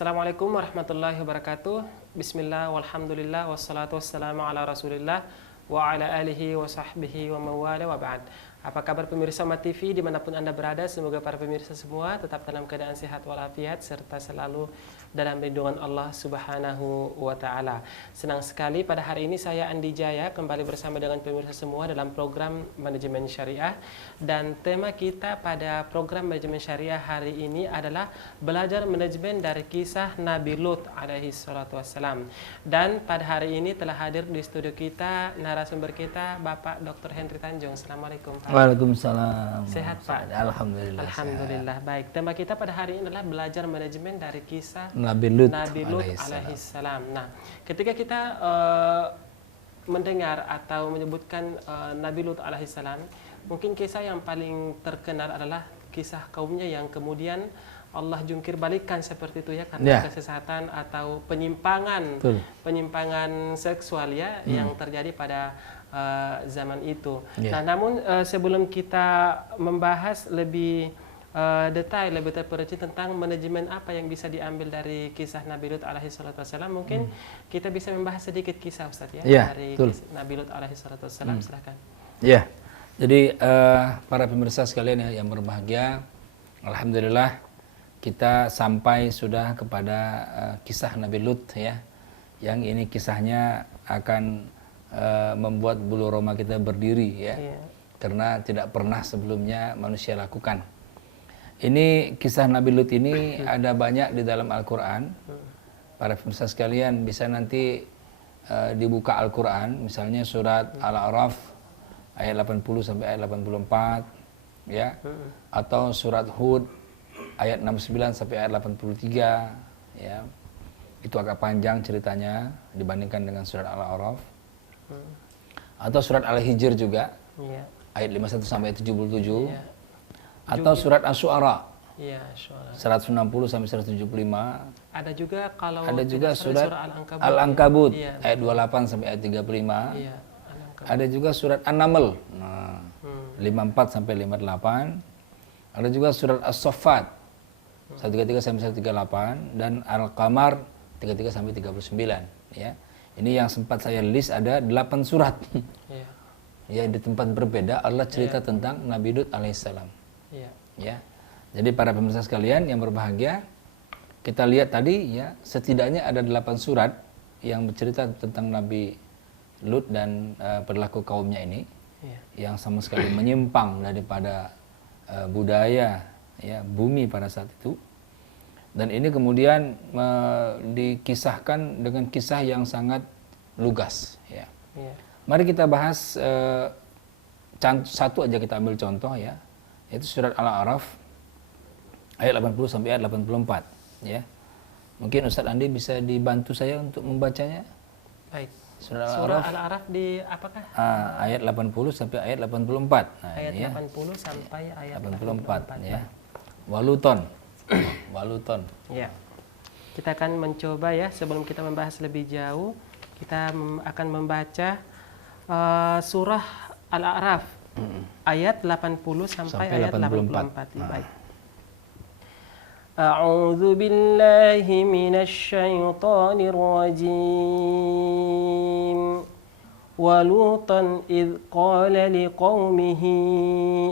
Assalamualaikum warahmatullahi wabarakatuh. Bismillah, walhamdulillah, wassalatu wassalamu ala rasulillah wa ala alihi wa sahbihi wa mawala wa ba'd. Apa kabar pemirsa Umat TV dimanapun Anda berada? Semoga para pemirsa semua tetap dalam keadaan sehat walafiat serta selalu dalam lindungan Allah Subhanahu wa Ta'ala. Senang sekali pada hari ini saya Andi Jaya kembali bersama dengan pemirsa semua dalam program Manajemen Syariah. Dan tema kita pada program Manajemen Syariah hari ini adalah belajar manajemen dari kisah Nabi Lut alaihi salatu wassalam. Dan pada hari ini telah hadir di studio kita narasumber kita Bapak Dr. Henry Tanjung. Assalamualaikum Pak. Waalaikumsalam. Sehat Pak? Alhamdulillah. Alhamdulillah. Baik, tema kita pada hari ini adalah belajar manajemen dari kisah Nabi Lut alaihi salam. Nah, ketika kita mendengar atau menyebutkan Nabi Lut alaihi salam, mungkin kisah yang paling terkenal adalah kisah kaumnya yang kemudian Allah jungkir balikan seperti itu ya karena kesesatan atau penyimpangan seksual ya yang terjadi pada zaman itu. Nah, namun sebelum kita membahas lebih detail, lebih terperinci tentang manajemen apa yang bisa diambil dari kisah Nabi Lut alaihi salatu wassalam, mungkin kita bisa membahas sedikit kisah Ustaz ya dari Nabi Lut alaihi salatu wassalam. Silakan. Ya. Jadi para pemirsa sekalian yang berbahagia, alhamdulillah kita sampai sudah kepada kisah Nabi Lut ya. Yang ini kisahnya akan membuat bulu roma kita berdiri ya. Karena tidak pernah sebelumnya manusia lakukan. Ini kisah Nabi Lut ini ada banyak di dalam Al-Quran. Para pemirsa sekalian bisa nanti dibuka Al-Quran, misalnya surat Al-A'raf ayat 80 sampai ayat 84 ya. Atau surat Hud ayat 69 sampai ayat 83 ya. Itu agak panjang ceritanya dibandingkan dengan surat Al-A'raf. Atau surat Al-Hijr juga ayat 51 sampai 77 atau surat Asy-Syu'ara 160 sampai 175. Ada juga kalau surat Al-Ankabut ayat 28 sampai ayat 35. Ada juga surat An-Naml 54 sampai 58. Ada juga surat As-Saffat 133 sampai 138 dan Al-Qamar 33 sampai 39 ya. Ini yang sempat saya list ada 8 surat. Ya, di tempat berbeda Allah cerita tentang Nabi Lut alaihissalam. Ya. Jadi para pemirsa sekalian yang berbahagia, kita lihat tadi ya, setidaknya ada 8 surat yang bercerita tentang Nabi Lut dan perilaku kaumnya ini yang sama sekali menyimpang daripada budaya ya, bumi pada saat itu. Dan ini kemudian dikisahkan dengan kisah yang sangat lugas ya. Mari kita bahas satu aja, kita ambil contoh ya. Itu surat Al-A'raf ayat 80 sampai ayat 84 ya. Mungkin Ustaz Andi bisa dibantu saya untuk membacanya. Baik. Surat Al-A'raf di apakah? Ayat 80 sampai ayat 84. Nah, ayat ini 80 sampai ayat 84 ya. Waluton. Waluton. Ya. Kita akan mencoba ya, sebelum kita membahas lebih jauh, kita akan membaca surah Al-A'raf ayat 80 sampai ayat 84. Baik. A'udzu billahi minasy syaithanir rajim. Walutan idh qala liqaumihi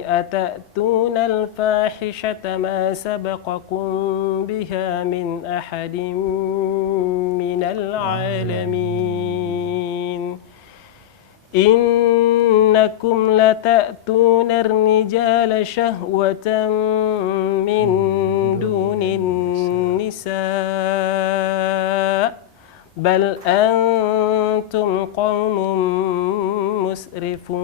atatuna al-fahishata ma sabaqakum biha min ahadin minal alamin. Innakum lata'tuna ar-rijala syahwatan min dunin nisa' bal antum qaumun musrifun.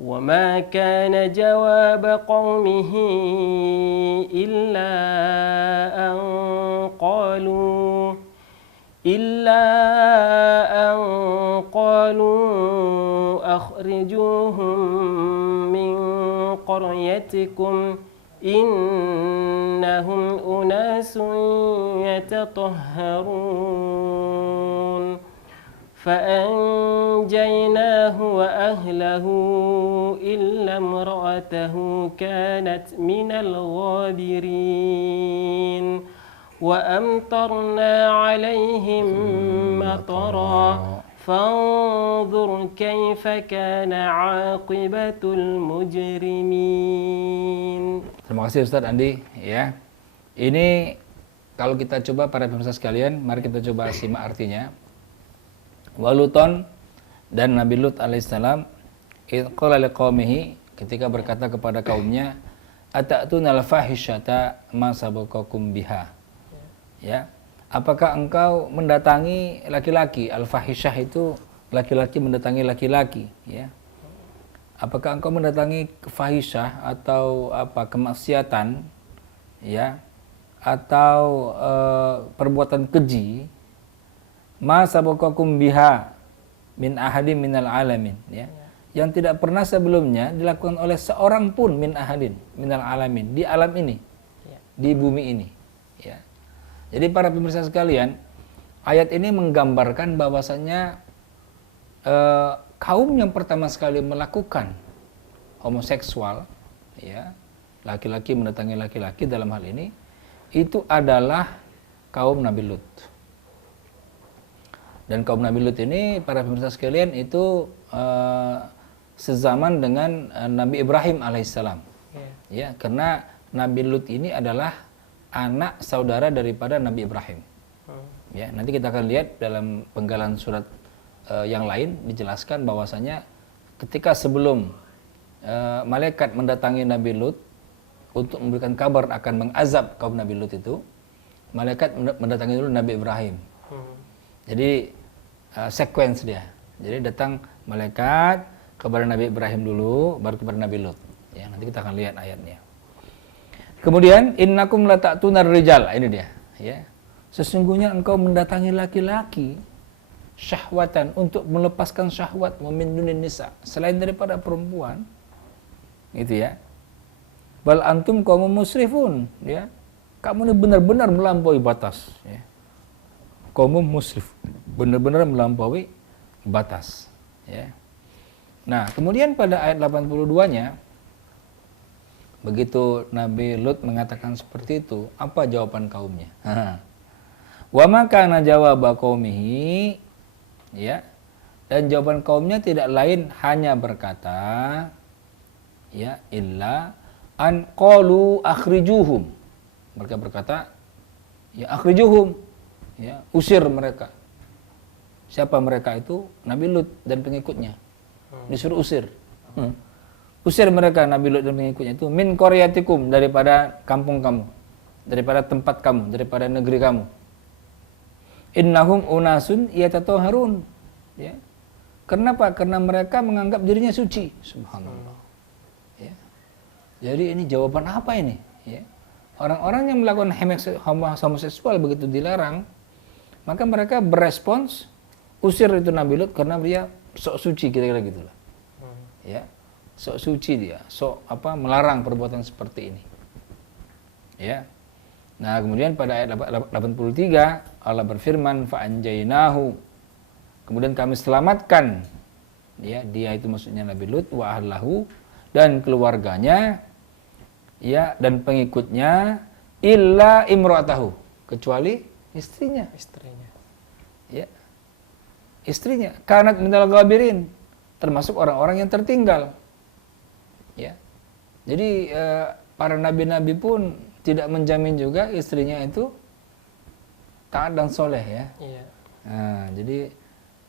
وما كان جواب قومه إلا أن قالوا أخرجوهم من قريتكم إنهم أناس يتطهرون فأنجيناه وأهله إلا امرأته كانت من الغابرين وأمطرنا عليهم مطرا فانظر كيف كان عاقبة المجرمين. Terima kasih Ustadz Andi ya. Ini kalau kita coba para pemirsa sekalian, mari kita coba simak artinya. Waluton dan Nabi Lut alaihissalam qala liqaumihi, ketika berkata kepada kaumnya, atatuna al-fahisyata ma sabaqakum biha. Ya. Apakah engkau mendatangi laki-laki? Al-fahisyah itu laki-laki mendatangi laki-laki, ya. Apakah engkau mendatangi fahisyah atau apa kemaksiatan, ya, atau perbuatan keji, ma sabaqakum biha min ahadin minal alamin, ya, yang tidak pernah sebelumnya dilakukan oleh seorang pun min ahadin minal alamin, di alam ini, di bumi ini, ya. Jadi para pemirsa sekalian, ayat ini menggambarkan bahwasanya kaum yang pertama sekali melakukan homoseksual, ya, laki-laki mendatangi laki-laki dalam hal ini, itu adalah kaum Nabi Lut. Dan kaum Nabi Lut ini, para pemirsa sekalian, itu sezaman dengan Nabi Ibrahim alaihissalam. Ya, karena Nabi Lut ini adalah anak saudara daripada Nabi Ibrahim. Ya, nanti kita akan lihat dalam penggalan surat yang lain dijelaskan bahwasanya ketika sebelum malaikat mendatangi Nabi Lut untuk memberikan kabar akan mengazab kaum Nabi Lut itu, malaikat mendatangi dulu Nabi Ibrahim. Jadi sequence dia. Jadi datang malaikat kepada Nabi Ibrahim dulu, baru kepada Nabi Lut. Ya, nanti kita akan lihat ayatnya. Kemudian innakum lata'tunar rijal, ini dia, ya. Sesungguhnya engkau mendatangi laki-laki syahwatan, untuk melepaskan syahwat, min dunin nisa, selain daripada perempuan. Gitu ya. Bal antum qaumun musrifun, ya. Kamu ini benar-benar melampaui batas, ya. Qaumun musrif, benar-benar melampaui batas, ya. Nah, kemudian pada ayat 82-nya, begitu Nabi Lut mengatakan seperti itu, apa jawaban kaumnya? Wa ma kana jawaba qaumihi, ya. Dan jawaban kaumnya tidak lain hanya berkata, ya, illa an qalu akhrijuhum. Mereka berkata, ya, akhrijuhum, ya, usir mereka. Siapa mereka itu? Nabi Lut dan pengikutnya. Disuruh usir. Usir mereka, Nabi Lut dan pengikutnya itu, min qaryatikum, daripada kampung kamu, daripada tempat kamu, daripada negeri kamu. Innahum unasun yatatahharun, ya. Kenapa? Karena mereka menganggap dirinya suci. Subhanallah. Ya. Jadi ini jawaban apa ini? Ya. Orang-orang yang melakukan homoseksual begitu dilarang, maka mereka berespons, usir itu Nabi Lut karena dia sok suci, kira-kira gitulah. Ya. Sok suci dia, sok apa, melarang perbuatan seperti ini. Ya. Nah, kemudian pada ayat 83 Allah berfirman, fa anjaynahu, kemudian kami selamatkan, ya, dia itu maksudnya Nabi Lut, wa ahlahu, dan keluarganya, ya, dan pengikutnya, illa imra'atahu, kecuali istrinya. Ya. Istrinya kanat minal ghabirin, termasuk orang-orang yang tertinggal. Ya. Jadi para nabi-nabi pun tidak menjamin juga istrinya itu taat dan soleh, ya. Iya. Nah, jadi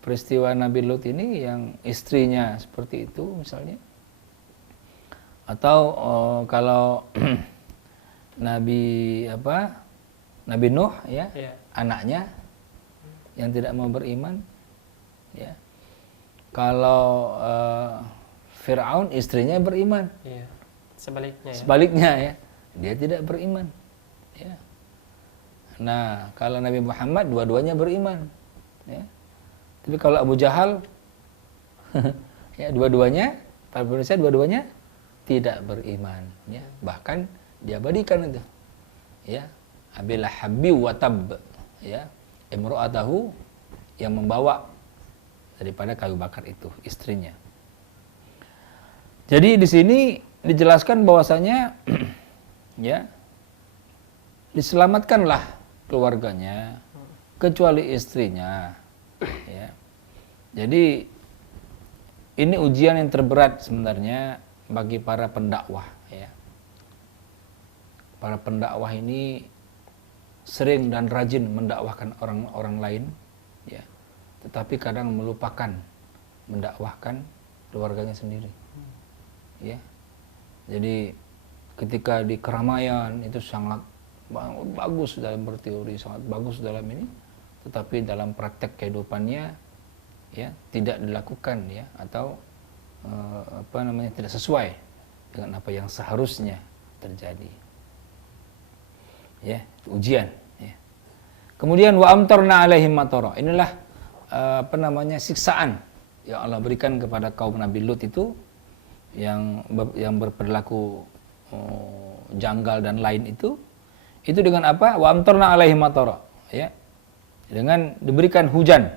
peristiwa Nabi Lut ini yang istrinya seperti itu misalnya, atau kalau Nabi Nuh, ya, iya, anaknya yang tidak mau beriman, ya. Kalau Fir'aun istrinya beriman, iya. Sebaliknya, ya, dia tidak beriman, ya. Nah, kalau Nabi Muhammad dua-duanya beriman, ya. Tapi kalau Abu Jahal ya, dua-duanya, para pemirsa, dua-duanya tidak beriman, ya. Bahkan diabadikan itu, ya, Abil Habbi wa Tab, ya, imra'atahu, yang membawa daripada kayu bakar itu, istrinya. Jadi di sini dijelaskan bahwasanya ya, diselamatkanlah keluarganya kecuali istrinya, ya. Jadi ini ujian yang terberat sebenarnya bagi para pendakwah, ya. Para pendakwah ini sering dan rajin mendakwahkan orang-orang lain, ya, tetapi kadang melupakan mendakwahkan keluarganya sendiri, ya. Jadi ketika di keramaian itu sangat bagus dalam berteori, sangat bagus dalam ini, tetapi dalam praktek kehidupannya, ya, tidak dilakukan, ya, atau tidak sesuai dengan apa yang seharusnya terjadi, ya, ujian, ya. Kemudian wa amtarna alaihim matara, inilah siksaan yang Allah berikan kepada kaum Nabi Lut itu yang berperilaku janggal dan lain itu dengan apa? Wa amtarna alaihim matara, ya, dengan diberikan hujan,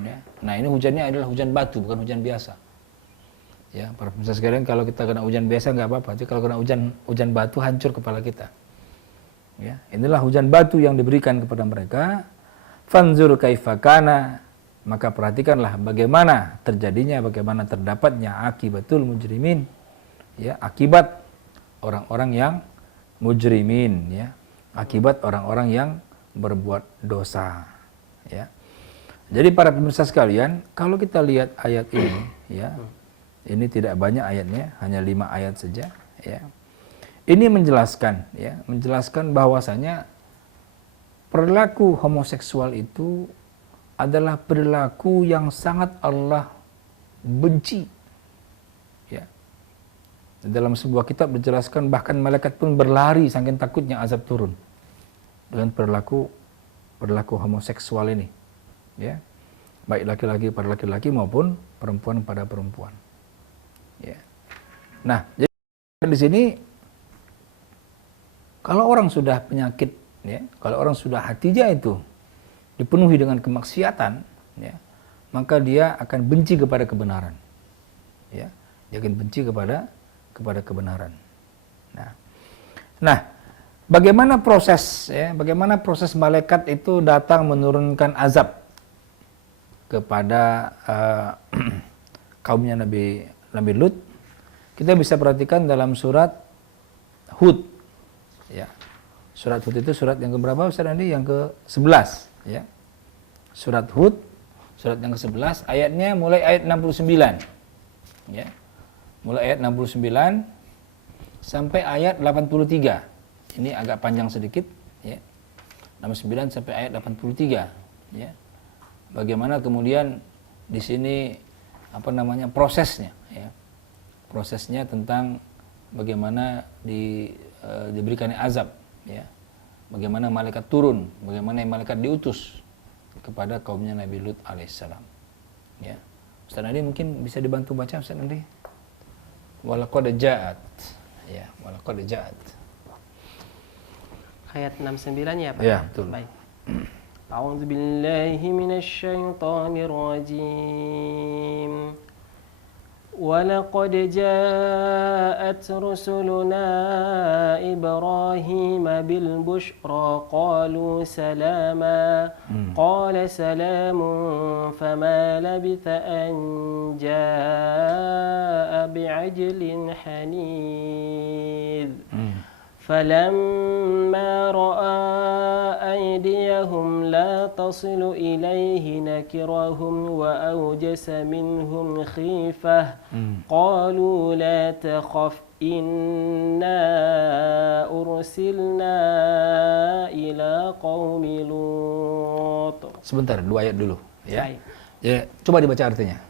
ya. Nah, ini hujannya adalah hujan batu, bukan hujan biasa, ya. Para pemirsa sekalian, kalau kita kena hujan biasa nggak apa-apa, tapi kalau kena hujan batu hancur kepala kita, ya. Inilah hujan batu yang diberikan kepada mereka. Fanzur kaifa kana, maka perhatikanlah bagaimana terjadinya, bagaimana terdapatnya akibatul mujrimin, ya, akibat orang-orang yang mujrimin, ya, akibat orang-orang yang berbuat dosa, ya. Jadi para pemirsa sekalian, kalau kita lihat ayat ini, ya, ini tidak banyak ayatnya, hanya 5 ayat saja, ya. Ini menjelaskan, ya, menjelaskan bahwasanya perilaku homoseksual itu adalah perilaku yang sangat Allah benci, ya. Dalam sebuah kitab dijelaskan bahkan malaikat pun berlari saking takutnya azab turun dengan perilaku homoseksual ini, ya, baik laki-laki pada laki-laki maupun perempuan pada perempuan, ya. Nah, jadi di sini kalau orang sudah penyakit, ya, kalau orang sudah hatinya itu dipenuhi dengan kemaksiatan, ya, maka dia akan benci kepada kebenaran, ya, dia akan benci kepada kebenaran. Nah, bagaimana proses, ya, bagaimana proses malaikat itu datang menurunkan azab kepada kaumnya Nabi Lut? Kita bisa perhatikan dalam surat Hud, ya. Surat Hud itu surat yang keberapa Ustaz Andi? Yang ke-11, ya. Surat Hud, surat yang ke-11, ayatnya mulai ayat 69, ya. Mulai ayat 69 sampai ayat 83. Ini agak panjang sedikit, ya. 69 sampai ayat 83, ya. Bagaimana kemudian di sini prosesnya, ya. Prosesnya tentang bagaimana diberikannya azab, ya. Bagaimana malaikat turun, bagaimana malaikat diutus kepada kaumnya Nabi Lut alaihissalam, ya. Ustaz Andi mungkin bisa dibantu baca Ustaz Andi. Walaqad ja'at, ya, walaqad ja'at. Ayat 69 ya Pak? Ya, betul. Baik. A'udzu billahi minasy syaithanir rajim. ولقد جاءت رسلنا إبراهيم بالبشرى قالوا سلاما قال سلام فما لبث أن جاء بعجل حنيذ فلما رأى أيديهم لا تصل إليه نكرهم وأوجس منهم خيفة قالوا لا تخف إنا أرسلنا إلى قوم لوط. Sebentar, 2 ayat dulu, ya. Baik. Ya, coba dibaca artinya.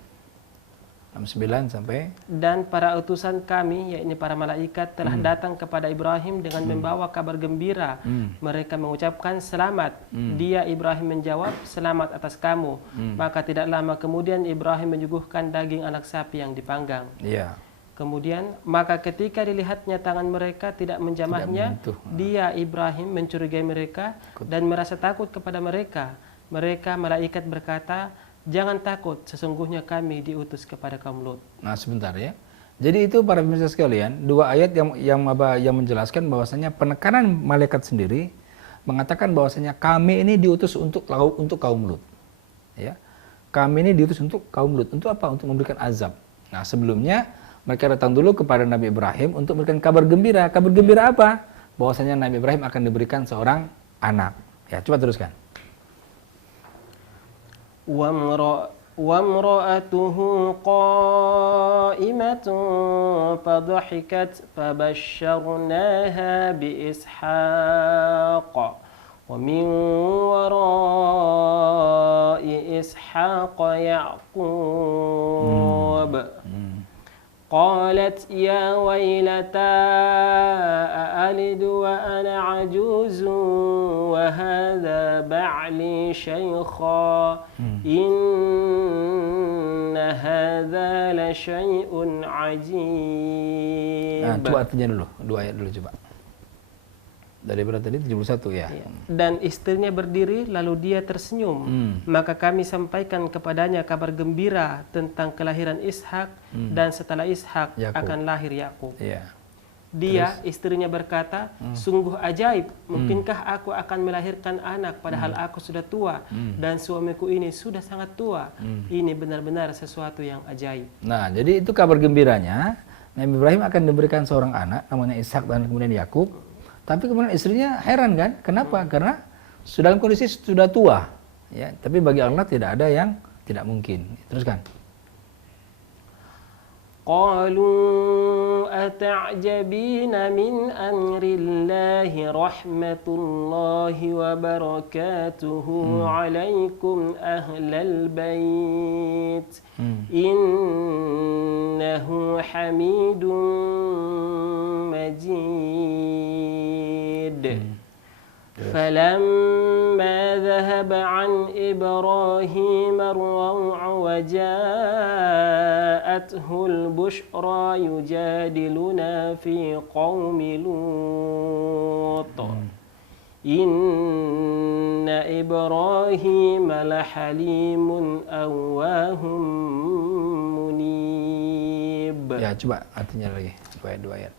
69 sampai. Dan para utusan kami, yakni para malaikat, telah datang kepada Ibrahim dengan membawa kabar gembira. Mereka mengucapkan selamat. Dia Ibrahim menjawab, selamat atas kamu. Maka tidak lama kemudian Ibrahim menyuguhkan daging anak sapi yang dipanggang. Iya. Kemudian, maka ketika dilihatnya tangan mereka tidak menjamahnya, dia Ibrahim mencurigai mereka dan merasa takut kepada mereka. Mereka malaikat berkata, jangan takut, sesungguhnya kami diutus kepada kaum Lut. Nah, sebentar ya. Jadi itu para pemirsa sekalian, dua ayat yang menjelaskan bahwasanya penekanan malaikat sendiri mengatakan bahwasanya kami ini diutus untuk kaum Lut. Ya. Kami ini diutus untuk kaum Lut. Untuk apa? Untuk memberikan azab. Nah, sebelumnya mereka datang dulu kepada Nabi Ibrahim untuk memberikan kabar gembira. Kabar gembira apa? Bahwasanya Nabi Ibrahim akan diberikan seorang anak. Ya, coba teruskan. وامرأته قائمة فضحكت فبشرناها بإسحاق ومن وراء إسحاق يعقوب قالت يا ويلتى أألد وأنا عجوز وهذا بعلي شيخا إن هذا لشيء عجيب. Nah, coba artinya dulu, dua ayat dulu coba. Dari berapa tadi? 71 ya. Dan istrinya berdiri lalu dia tersenyum. Maka kami sampaikan kepadanya kabar gembira tentang kelahiran Ishak dan setelah Ishak akan lahir Yakub. Dia istrinya berkata, sungguh ajaib, mungkinkah aku akan melahirkan anak padahal aku sudah tua dan suamiku ini sudah sangat tua. Ini benar-benar sesuatu yang ajaib. Nah, jadi itu kabar gembiranya. Nabi Ibrahim akan diberikan seorang anak namanya Ishak dan kemudian Yakub. Tapi kemudian istrinya heran kan? Kenapa? Karena dalam kondisi sudah tua. Ya, tapi bagi Allah tidak ada yang tidak mungkin. Teruskan. قالوا أتعجبين من أمر الله رحمة الله وبركاته عليكم أهل البيت إنه حميد مجيد فلما ذهب عن إبراهيم الروع وجاءته البشرى يجادلنا في قوم لوط إن إبراهيم لحليم أواه منيب. Ya, coba artinya lagi, dua ayat.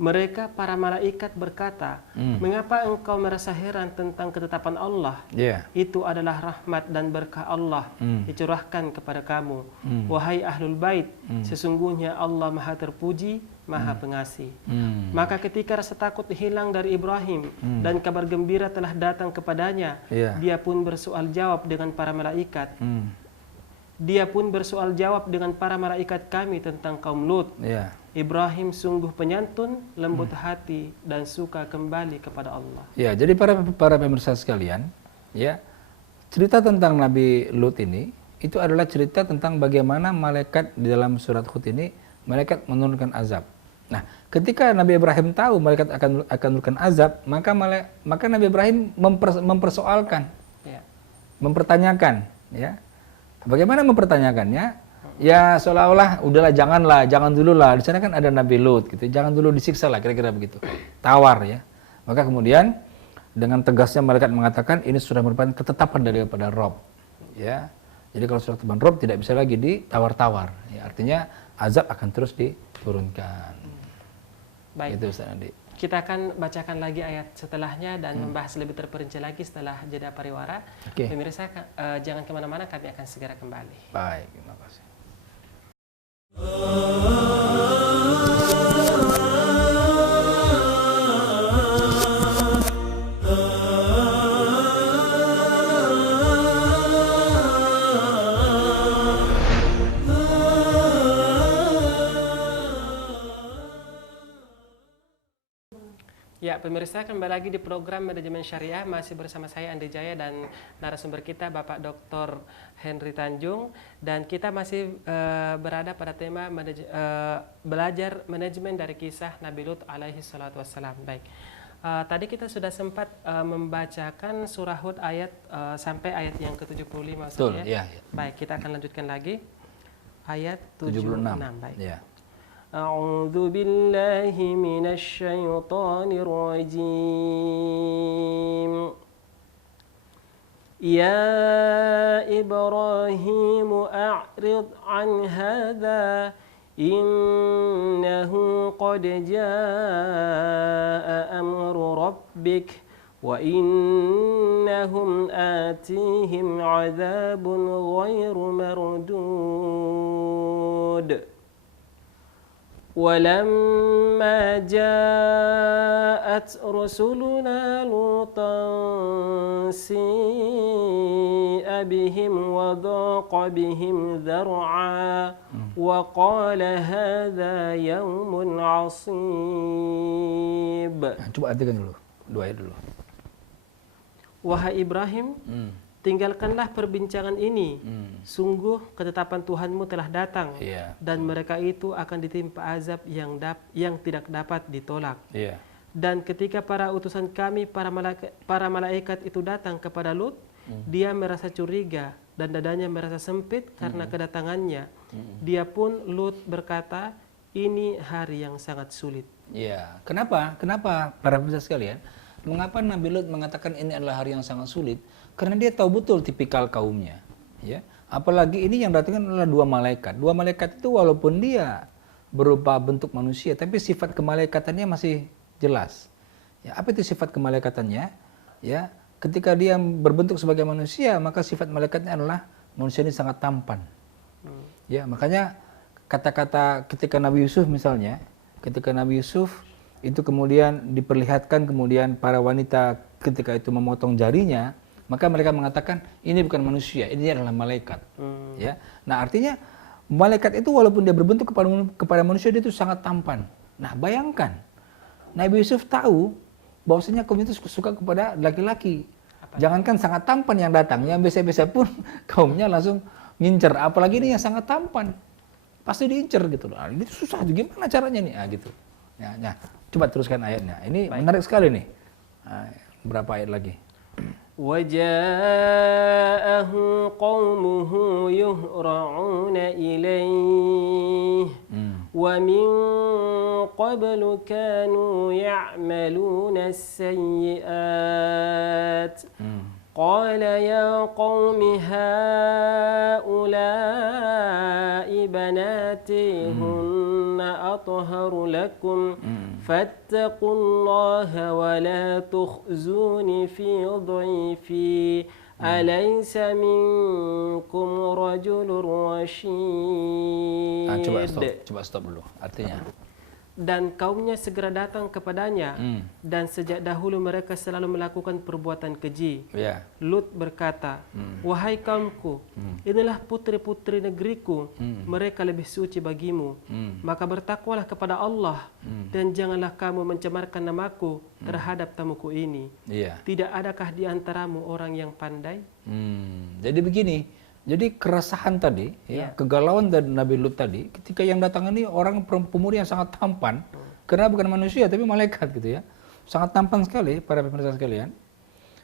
Mereka para malaikat berkata, mengapa engkau merasa heran tentang ketetapan Allah? Itu adalah rahmat dan berkah Allah dicurahkan kepada kamu. Wahai ahlul bait, sesungguhnya Allah maha terpuji, maha pengasih. Maka ketika rasa takut hilang dari Ibrahim dan kabar gembira telah datang kepadanya, dia pun bersoal jawab dengan para malaikat. Dia pun bersoal jawab dengan para malaikat kami tentang kaum Lut. Ibrahim sungguh penyantun, lembut hati dan suka kembali kepada Allah. Ya, jadi para pemirsa sekalian, ya, cerita tentang Nabi Lut ini itu adalah cerita tentang bagaimana malaikat di dalam surat Hud ini malaikat menurunkan azab. Nah, ketika Nabi Ibrahim tahu malaikat akan menurunkan azab, maka Nabi Ibrahim mempersoalkan, mempertanyakan, ya. Bagaimana mempertanyakannya? Ya seolah-olah udahlah jangan dulu lah. Di sana kan ada Nabi Lut gitu. Jangan dulu disiksa lah, kira-kira begitu. Tawar ya. Maka kemudian dengan tegasnya malaikat mengatakan ini sudah merupakan ketetapan daripada Rob. Ya. Jadi kalau sudah ketetapan Rob tidak bisa lagi ditawar-tawar. Ya, artinya azab akan terus diturunkan. Baik. Itu Ustaz Andi. Kita akan bacakan lagi ayat setelahnya dan membahas lebih terperinci lagi setelah jeda pariwara. Pemirsa, jangan kemana-mana, kami akan segera kembali. Baik, terima kasih. Ya, pemirsa, kembali lagi di program Manajemen Syariah, masih bersama saya Andi Jaya dan narasumber kita Bapak Dr. Henry Tanjung, dan kita masih berada pada tema belajar manajemen dari kisah Nabi Lut alaihi salatu wassalam. Baik. Tadi kita sudah sempat membacakan surah Hud ayat sampai ayat yang ke-75 maksudnya. Ya. Baik, kita akan lanjutkan lagi ayat 76. Baik. Ya. أعوذ بالله من الشيطان الرجيم يا إبراهيم أعرض عن هذا إنه قد جاء أمر ربك وإنهم آتيهم عذاب غير مردود ولما جاءت رسلنا لوطا سيء بهم وضاق بهم ذرعا وقال هذا يوم عصيب. Coba artikan dulu, dua ayat dulu. Wahai Ibrahim, tinggalkanlah perbincangan ini. Sungguh ketetapan Tuhanmu telah datang, dan mereka itu akan ditimpa azab yang tidak dapat ditolak. Dan ketika para utusan kami, para malaikat itu datang kepada Lut, dia merasa curiga dan dadanya merasa sempit karena kedatangannya. Dia pun Lut berkata, ini hari yang sangat sulit. Ya, kenapa? Kenapa para pemirsa sekalian? Mengapa Nabi Lut mengatakan ini adalah hari yang sangat sulit? Karena dia tahu betul tipikal kaumnya. Ya, apalagi ini yang datangkan adalah dua malaikat. Dua malaikat itu walaupun dia berupa bentuk manusia, tapi sifat kemalaikatannya masih jelas. Ya, apa itu sifat kemalaikatannya? Ya, ketika dia berbentuk sebagai manusia, maka sifat malaikatnya adalah manusia ini sangat tampan. Ya, makanya kata-kata ketika Nabi Yusuf misalnya, ketika Nabi Yusuf itu kemudian diperlihatkan kemudian para wanita ketika itu memotong jarinya, maka mereka mengatakan ini bukan manusia, ini adalah malaikat. Ya, nah artinya malaikat itu walaupun dia berbentuk kepada manusia, dia itu sangat tampan. Nah bayangkan Nabi Yusuf tahu bahwasanya kaum itu suka kepada laki-laki. Jangankan sangat tampan yang datang, yang biasa-biasa pun kaumnya langsung ngincer, apalagi ini yang sangat tampan, pasti diincer gitu loh. Ini susah, gimana caranya nih? Gitu. Ya, nah, coba teruskan ayatnya. Ini menarik sekali nih. Berapa ayat lagi? وَجَاءَهُ قَوْمُهُ يُهْرَعُونَ إِلَيْهِ وَمِنْ قَبْلُ كَانُوا يَعْمَلُونَ السَّيِّئَاتِ قال يا قوم هؤلاء بناتي هن أطهر لكم فاتقوا الله ولا تخزوني في ضيفي أليس منكم رجل رشيد. Coba stop dulu. Artinya dan kaumnya segera datang kepadanya, dan sejak dahulu mereka selalu melakukan perbuatan keji. Lut berkata, wahai kaumku, inilah putri-putri negeriku, mereka lebih suci bagimu. Maka bertakwalah kepada Allah, dan janganlah kamu mencemarkan namaku terhadap tamuku ini. Tidak adakah di antaramu orang yang pandai? Jadi begini. Jadi keresahan tadi, kegalauan dari Nabi Lut tadi, ketika yang datang ini orang pemuda yang sangat tampan, karena bukan manusia tapi malaikat gitu ya, sangat tampan sekali para pemirsa sekalian.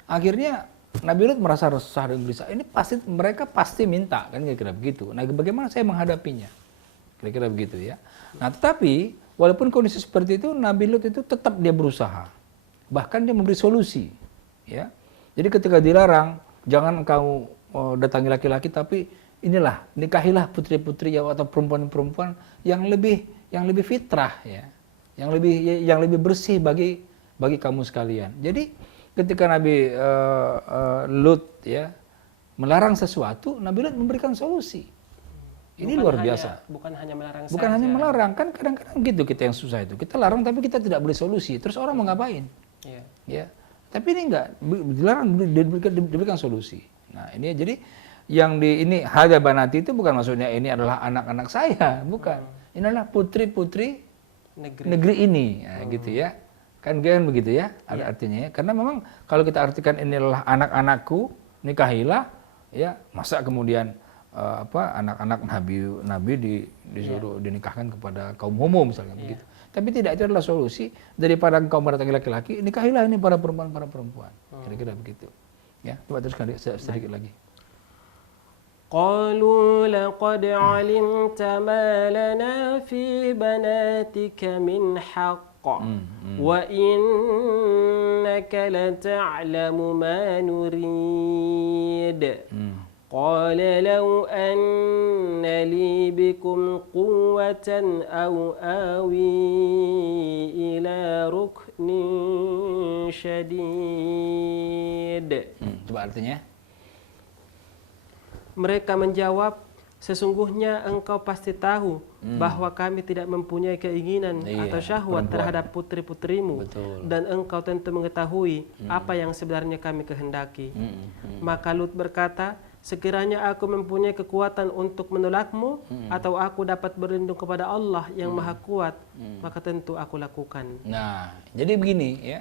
Akhirnya Nabi Lut merasa resah dan gelisah. Ini pasti mereka pasti minta kan kira-kira begitu. Nah, bagaimana saya menghadapinya? Kira-kira begitu ya. Nah, tetapi walaupun kondisi seperti itu, Nabi Lut itu tetap dia berusaha. Bahkan dia memberi solusi, ya. Jadi ketika dilarang, jangan engkau datangi laki-laki, tapi inilah nikahilah putri-putri atau perempuan-perempuan yang lebih fitrah ya, yang lebih bersih bagi kamu sekalian. Jadi ketika Nabi Lut ya melarang sesuatu, Nabi Lut memberikan solusi. Ini luar biasa. Bukan hanya melarang. Bukan hanya melarang, kan kadang-kadang gitu kita yang susah itu. Kita larang tapi kita tidak beri solusi. Terus orang mau ngapain? Ya. Tapi ini enggak, dilarang diberikan solusi. Nah, ini jadi yang ini hada banati itu bukan maksudnya ini adalah anak-anak saya, bukan. Ini adalah putri-putri negeri ini, nah, gitu ya. Kan begitu ya, ada artinya ya. Karena memang kalau kita artikan ini adalah anak-anakku, nikahilah, ya, masa kemudian anak-anak nabi disuruh dinikahkan kepada kaum homo misalnya begitu. Tapi tidak, itu adalah solusi daripada kaum mendatangi laki-laki, nikahilah ini para perempuan. Kira-kira begitu. Ya, coba teruskan sedikit lagi. قالوا لقد علمت ما لنا في بناتك من حق وإنك لتعلم ما نريد قال لو أن لي بكم قوة أو آوي إلى ركن شديد. Coba artinya? Mereka menjawab, sesungguhnya engkau pasti tahu bahwa kami tidak mempunyai keinginan atau syahwat terhadap putri-putrimu. Dan engkau tentu mengetahui apa yang sebenarnya kami kehendaki. Maka Lut berkata, sekiranya aku mempunyai kekuatan untuk menolakmu atau aku dapat berlindung kepada Allah yang Maha Kuat, maka tentu aku lakukan. Nah, jadi begini ya.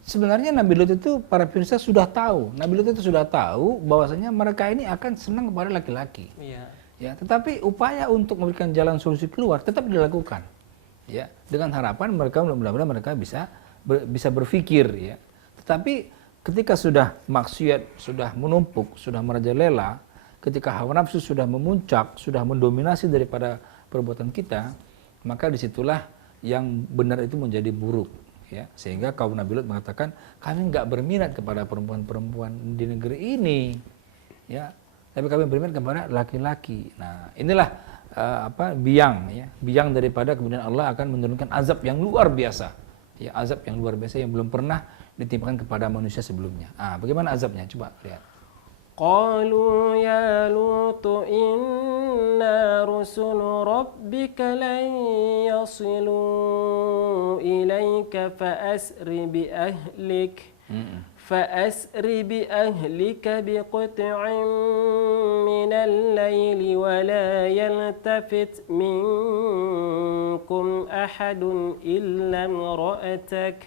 Sebenarnya Nabi Lut itu, para pemirsa sudah tahu. Nabi Lut itu sudah tahu bahwasanya mereka ini akan senang kepada laki-laki. Iya. Ya, tetapi upaya untuk memberikan jalan solusi keluar tetap dilakukan. Ya, dengan harapan mereka mudah-mudahan mereka bisa berpikir ya. Tetapi ketika sudah maksiat sudah menumpuk, sudah merajalela, ketika hawa nafsu sudah memuncak, sudah mendominasi daripada perbuatan kita, maka disitulah yang benar itu menjadi buruk. Ya, sehingga kaum Nabi Lut mengatakan, kami nggak berminat kepada perempuan-perempuan di negeri ini, ya, tapi kami berminat kepada laki-laki. Nah, inilah biang daripada kemudian Allah akan menurunkan azab yang luar biasa, ya, azab yang luar biasa yang belum pernah ditimpakan kepada manusia sebelumnya. Bagaimana azabnya? Coba lihat. قالوا يا لوط إنا رسل ربك لن يصلوا إليك فأسر بأهلك بقطع من الليل ولا يلتفت منكم أحد إلا امرأتك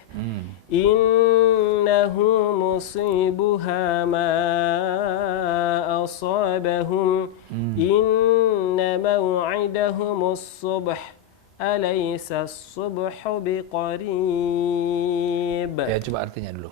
إنه مصيبها ما أصابهم إن موعدهم الصبح أليس الصبح بقريب. Ya, coba artinya dulu.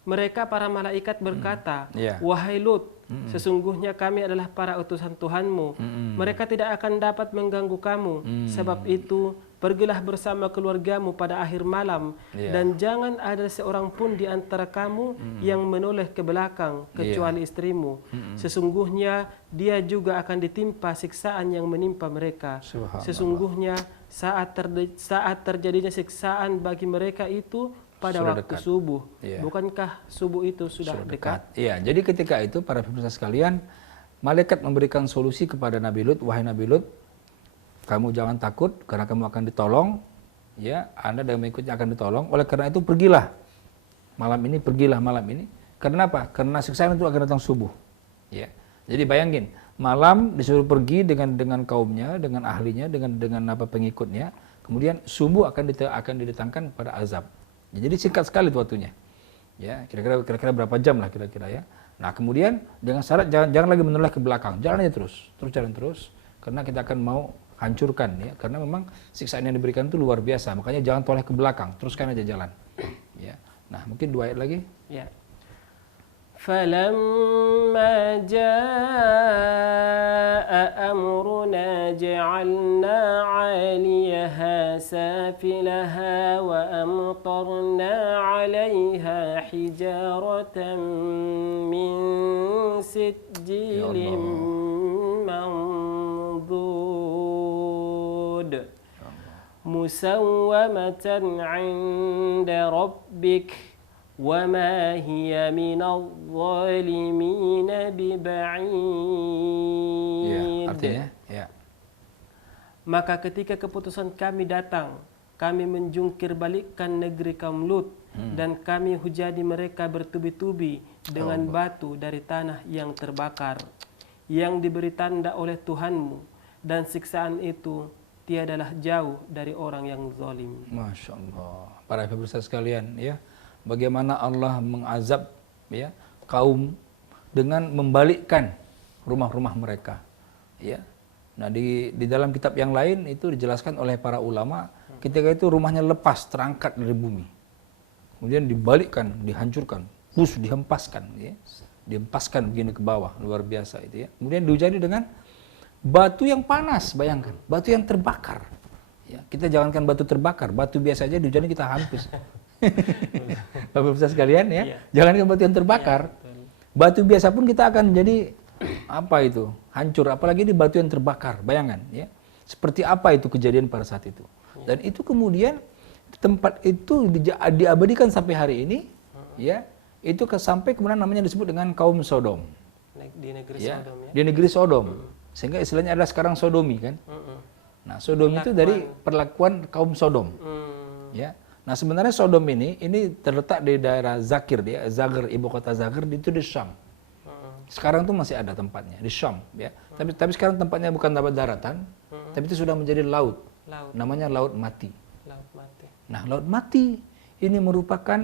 Mereka para malaikat berkata, wahai Lut, sesungguhnya kami adalah para utusan Tuhanmu. Mereka tidak akan dapat mengganggu kamu. Sebab itu, pergilah bersama keluargamu pada akhir malam. Dan jangan ada seorang pun di antara kamu yang menoleh ke belakang, kecuali istrimu. Sesungguhnya, dia juga akan ditimpa siksaan yang menimpa mereka. Sesungguhnya, saat terjadinya siksaan bagi mereka itu, pada sudah waktu dekat. Subuh, bukankah subuh itu sudah dekat? Iya, jadi ketika itu para pemirsa sekalian, malaikat memberikan solusi kepada Nabi Lut, wahai Nabi Lut, kamu jangan takut karena kamu akan ditolong, ya, Anda dan mengikutnya akan ditolong. Oleh karena itu pergilah malam ini. Karena apa? Karena siksaan itu akan datang subuh. Ya, jadi bayangin, malam disuruh pergi dengan kaumnya, dengan ahlinya, dengan pengikutnya, kemudian subuh akan didatangkan pada azab. Jadi singkat sekali waktunya, ya, kira-kira berapa jam lah kira-kira ya. Nah kemudian dengan syarat jangan lagi menoleh ke belakang, jalan aja jalan terus, karena kita akan mau hancurkan ya, karena memang siksaan yang diberikan itu luar biasa, makanya jangan toleh ke belakang, teruskan aja jalan. Ya, nah mungkin 2 ayat lagi. Ya. فَلَمَّا جَاءَ أَمْرُنَا جَعَلْنَا عَالِيَهَا سَافِلَهَا وَأَمْطَرْنَا عَلَيْهَا حِجَارَةً مِّن سِجِّيلٍ مَّنضُودٍ مُّسَوَّمَةً عِندَ رَبِّكَ وَمَا هِيَ مِنَ الظَّالِمِينَ بِبَعِيدٍ. Ya, artinya, ya. Maka ketika keputusan kami datang, kami menjungkir balikkan negeri kaum Lut dan kami hujani mereka bertubi-tubi dengan batu dari tanah yang terbakar, yang diberi tanda oleh Tuhanmu, dan siksaan itu tiadalah jauh dari orang yang zalim. Masya Allah. Para pemirsa sekalian, ya. Bagaimana Allah mengazab ya kaum dengan membalikkan rumah-rumah mereka, ya. Nah di dalam kitab yang lain itu dijelaskan oleh para ulama, ketika itu rumahnya lepas terangkat dari bumi, kemudian dibalikkan, dihancurkan, dihempaskan, ya. dihempaskan begini ke bawah, luar biasa itu ya. Kemudian dihujani dengan batu yang panas, bayangkan, batu yang terbakar. Ya, kita jangankan batu terbakar, batu biasa aja dihujani kita hampus. Bapak Ibu sekalian ya, jangankan batu yang terbakar, batu biasa pun kita akan jadi apa itu, hancur, apalagi di batu yang terbakar, bayangkan ya. Seperti apa itu kejadian pada saat itu. Dan itu kemudian tempat itu diabadikan sampai hari ini, ya. Itu sampai kemudian namanya disebut dengan kaum Sodom. Di negeri Ya, Sodom ya. di negeri Sodom. Sehingga istilahnya adalah sekarang Sodomi kan. Nah, Sodom itu dari perlakuan kaum Sodom. Ya. Nah, sebenarnya Sodom ini terletak di daerah Zakir, dia Zager, ibu kota Zager itu di Syam. Sekarang tuh masih ada tempatnya di Syam, ya. Tapi sekarang tempatnya bukan tempat daratan, tapi itu sudah menjadi laut. Namanya Laut Mati. Laut Mati. Nah, Laut Mati ini merupakan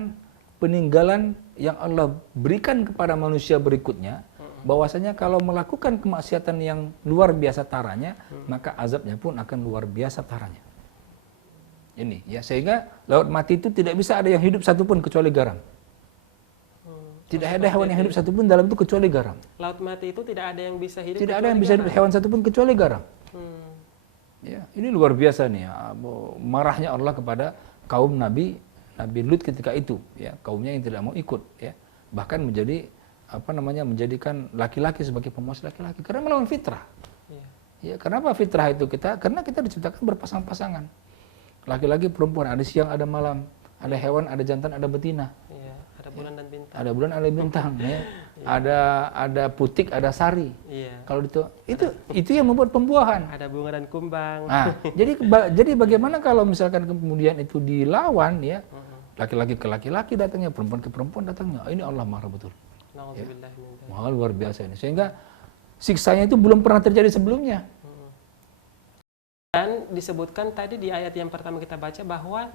peninggalan yang Allah berikan kepada manusia berikutnya, bahwasanya kalau melakukan kemaksiatan yang luar biasa taranya, maka azabnya pun akan luar biasa taranya. Ini ya, sehingga Laut Mati itu tidak bisa ada yang hidup satupun kecuali garam. Tidak ada hewan yang hidup satupun dalam itu kecuali garam. Laut Mati itu tidak ada yang bisa hidup. Tidak ada yang bisa hidup hewan satupun kecuali garam. Ya, ini luar biasa nih ya, marahnya Allah kepada kaum Nabi Lut ketika itu, ya, kaumnya yang tidak mau ikut, ya, bahkan menjadikan laki-laki sebagai pemuas laki-laki karena melawan fitrah. Ya, kenapa fitrah itu karena kita diciptakan berpasang-pasangan, laki-laki perempuan, ada siang ada malam, ada hewan, ada jantan, ada betina. Ada bulan dan bintang. Ada bulan, ada bintang, ya. Ada putik, ada sari. Kalau itu yang membuat pembuahan. Ada bunga dan kumbang. Nah, jadi bagaimana kalau misalkan kemudian itu dilawan, ya, laki-laki ke laki-laki datangnya, perempuan ke perempuan datangnya, ini Allah marah betul. Nauzubillah min dzalik. Wah, luar biasa ini. Sehingga siksanya itu belum pernah terjadi sebelumnya. Dan disebutkan tadi di ayat yang pertama kita baca bahwa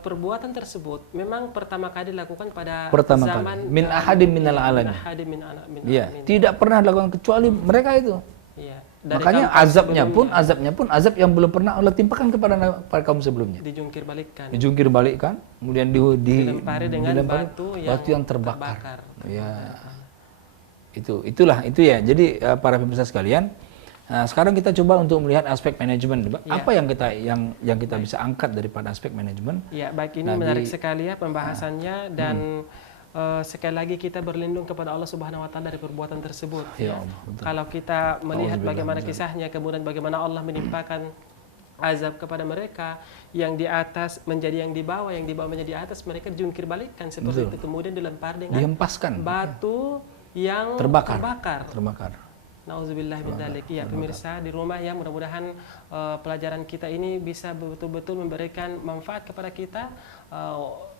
perbuatan tersebut memang pertama kali dilakukan pada zaman min ahadim minal alamin. Iya, tidak pernah dilakukan kecuali mereka itu. Iya. Makanya azabnya pun azab yang belum pernah Allah timpakan kepada kaum sebelumnya. Dijungkir balikkan, kemudian dilempari dengan batu yang terbakar. Ya. Itu ya. Jadi para pemirsa sekalian, nah, sekarang kita coba untuk melihat aspek manajemen. Apa yang kita bisa angkat daripada aspek manajemen? Ya, baik, ini menarik sekali ya pembahasannya dan sekali lagi kita berlindung kepada Allah Subhanahu wa taala dari perbuatan tersebut. Ya. Kalau kita melihat bagaimana kisahnya, kemudian bagaimana Allah menimpakan azab kepada mereka, yang di atas menjadi yang di bawah menjadi di atas, mereka dijungkir balikkan seperti itu, kemudian dilempar dengan dihempaskan batu yang terbakar. Nauzubillah min dzalik. Ya, pemirsa di rumah ya, mudah-mudahan pelajaran kita ini bisa betul-betul memberikan manfaat kepada kita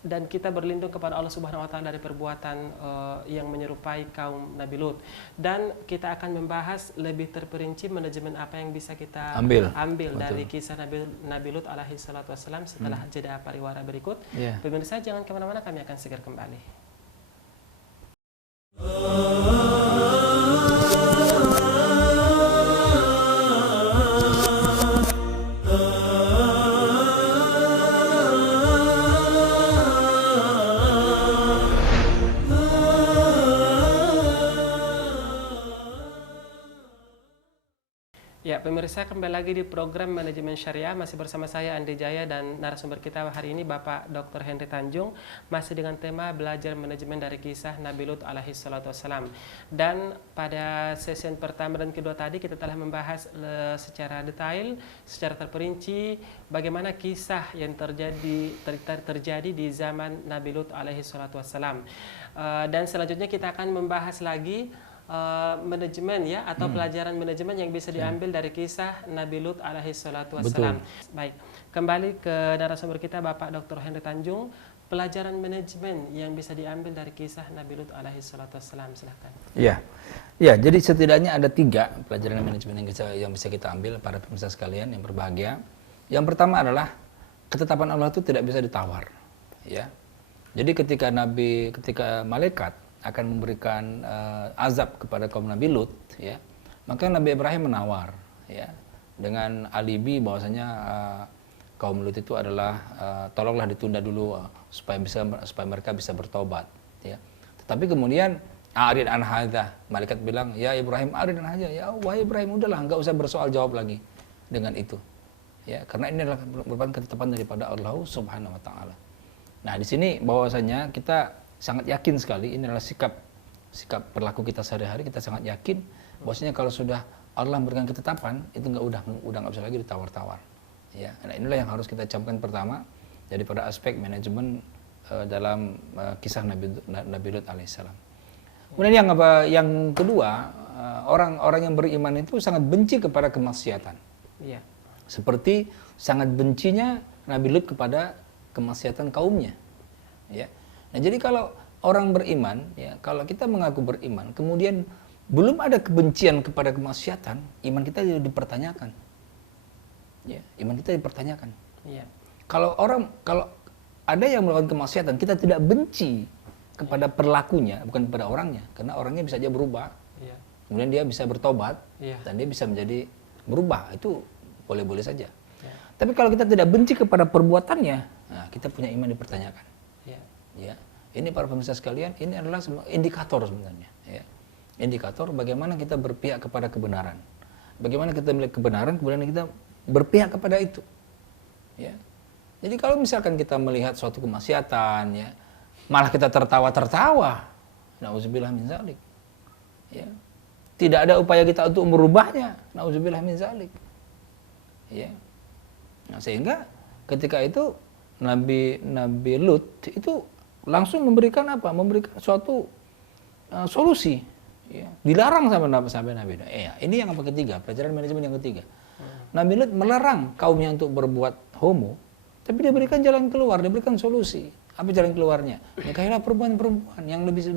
dan kita berlindung kepada Allah Subhanahu wa taala dari perbuatan yang menyerupai kaum Nabi Lut. Dan kita akan membahas lebih terperinci manajemen apa yang bisa kita ambil dari kisah Nabi Lut alaihi salatu wassalam setelah jeda pariwara berikut. Pemirsa jangan kemana-mana, kami akan segera kembali. Ya, pemirsa, kembali lagi di program Manajemen Syariah, masih bersama saya Andi Jaya dan narasumber kita hari ini Bapak Dr. Henry Tanjung, masih dengan tema belajar manajemen dari kisah Nabi Lut alaihi salatu wassalam. Dan pada sesi pertama dan kedua tadi kita telah membahas secara detail, secara terperinci bagaimana kisah yang terjadi di zaman Nabi Lut alaihi salatu wassalam. Dan selanjutnya kita akan membahas lagi manajemen ya, atau pelajaran manajemen yang bisa diambil dari kisah Nabi Lut alaihi salatu wassalam. Baik, kembali ke narasumber kita Bapak Dr. Henry Tanjung, pelajaran manajemen yang bisa diambil dari kisah Nabi Lut alaihi salatu wassalam, silahkan. Ya, jadi setidaknya ada 3 pelajaran manajemen yang bisa kita ambil para pemirsa sekalian yang berbahagia. Yang pertama adalah ketetapan Allah itu tidak bisa ditawar, ya. Jadi ketika malaikat akan memberikan azab kepada kaum Nabi Lut, ya, maka Nabi Ibrahim menawar, ya, dengan alibi bahwasanya kaum Lut itu adalah tolonglah ditunda dulu supaya mereka bisa bertobat, ya. Tetapi kemudian Arid an hadza. Malaikat bilang, "Ya Ibrahim, arid an hadza." Ya wahai Ibrahim, udahlah, enggak usah bersoal jawab lagi dengan itu. Ya, karena ini adalah merupakan ketetapan daripada Allah Subhanahu wa taala. Nah, di sini bahwasanya kita sangat yakin sekali ini adalah sikap perilaku kita sehari-hari. Kita sangat yakin bahwasanya kalau sudah Allah memberikan ketetapan, itu udah nggak bisa lagi ditawar-tawar. Ya, nah inilah yang harus kita camkan pertama daripada aspek manajemen dalam kisah Nabi Lut alaihissalam. Kemudian yang kedua, orang-orang yang beriman itu sangat benci kepada kemaksiatan. Iya. Seperti sangat bencinya Nabi Lut kepada kemaksiatan kaumnya. Ya. Nah, jadi kalau orang beriman, ya, kalau kita mengaku beriman, kemudian belum ada kebencian kepada kemaksiatan, iman kita dipertanyakan. Ya, iman kita dipertanyakan. Iya. Kalau ada yang melakukan kemaksiatan, kita tidak benci kepada perilakunya, bukan kepada orangnya, karena orangnya bisa aja berubah. Iya. Kemudian dia bisa bertobat, Iya. dan dia bisa menjadi berubah. Itu boleh-boleh saja. Iya. Tapi kalau kita tidak benci kepada perbuatannya, nah kita punya iman dipertanyakan. Iya. Ya, ini para pemirsa sekalian, ini adalah indikator sebenarnya. Ya. Indikator bagaimana kita berpihak kepada kebenaran. Bagaimana kita melihat kebenaran, kemudian kita berpihak kepada itu. Ya. Jadi kalau misalkan kita melihat suatu kemaksiatan, ya, malah kita tertawa-tertawa, nauzubillah min zalik. Ya. Tidak ada upaya kita untuk merubahnya, nauzubillah min zalik. Ya. Nah, sehingga ketika itu Nabi Lut itu langsung memberikan apa? Memberikan suatu solusi. Ya. Dilarang sampai Nabi. Ya, ini yang ketiga, pelajaran manajemen yang ketiga. Nabi Lut melarang kaumnya untuk berbuat homo, tapi dia berikan jalan keluar, dia berikan solusi. Apa jalan keluarnya? Nikahilah perempuan-perempuan yang lebih